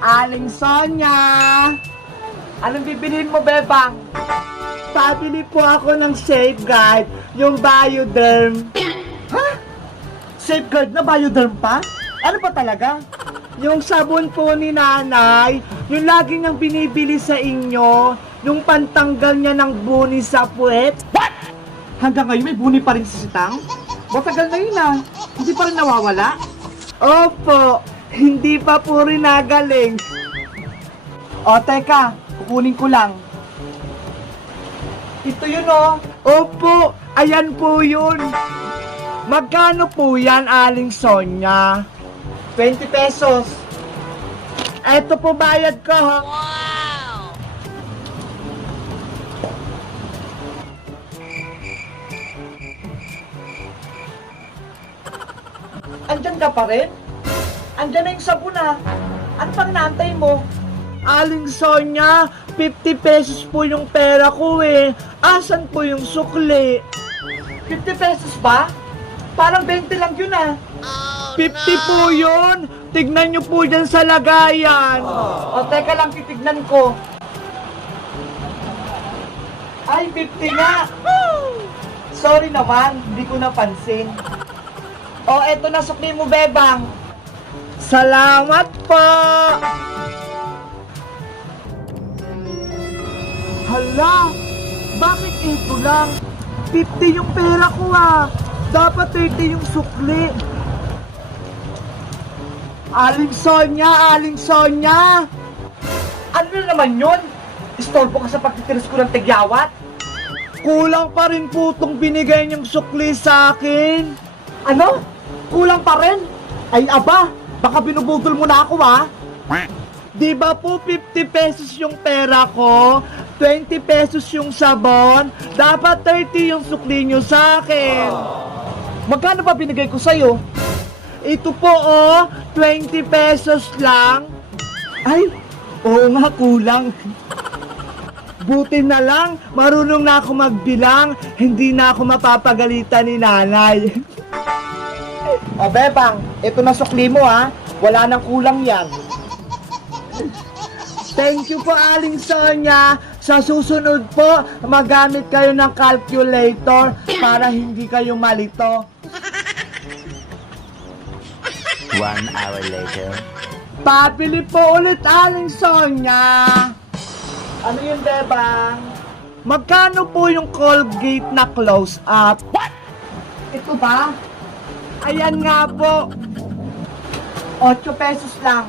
Aling Sonia! Anong bibilihin mo, Bebang? Pabili po ako ng Safeguard, yung Bioderm. Ha? Safeguard na Bioderm pa? Ano pa talaga? Yung sabon po ni nanay, yung lagi niyang binibili sa inyo, yung pantanggal niya ng buni sa puwet. What? Hanggang ngayon may buni pa rin si Sitang? Matagal na yun ah. Hindi pa rin nawawala? Opo, hindi pa po rin nagaling. O, teka, kukunin ko lang. Ito yun oh. Opo, ayan po yun. Magkano po yan, Aling Sonia? 20 pesos. Eto po bayad ko ha. Wow! Andyan ka pa rin? Andyan na yung sabon ha. Ano pang naantay mo? Aling Sonia, 50 pesos po yung pera ko eh. Asan po yung sukli? 50 pesos ba? Parang 20 lang yun ah. 50 po yun. Tignan nyo po dyan sa lagayan. O teka lang, titignan ko. Ay, 50 nga. Sorry naman, hindi ko napansin. O, eto na sukli mo, Bebang. Salamat po. Hala, bakit ito lang? 50 yung pera ko ah. Dapat 30 yung sukli. Aling Sonia, Aling Sonia! Ano na naman yun? Istorbo ka sa pagtitiris ko ng tigyawat? Kulang pa rin po itong binigay niyong sukli sa akin. Ano? Kulang pa rin? Ay aba, baka binubudol mo na ako ah. Di ba po 50 pesos yung pera ko? 20 pesos yung sabon? Dapat 30 yung sukli niyo sa akin. Magkano ba binigay ko sa'yo? Ito po oh, 20 pesos lang. Ay, oo nga, kulang. Buti na lang, marunong na ako magbilang. Hindi na ako mapapagalitan ni nanay. O Bebang, ito na sukli mo ha. Wala nang kulang yan. Thank you po, Aling Sonia. Sa susunod po, magamit kayo ng calculator para hindi kayo malito. 1 hour later. Pabili po ulit, Aling Sonia. Ano yun, Bebang? Magkano po yung Colgate na close-up? What? Ito ba? Ayan nga po. 8 pesos lang.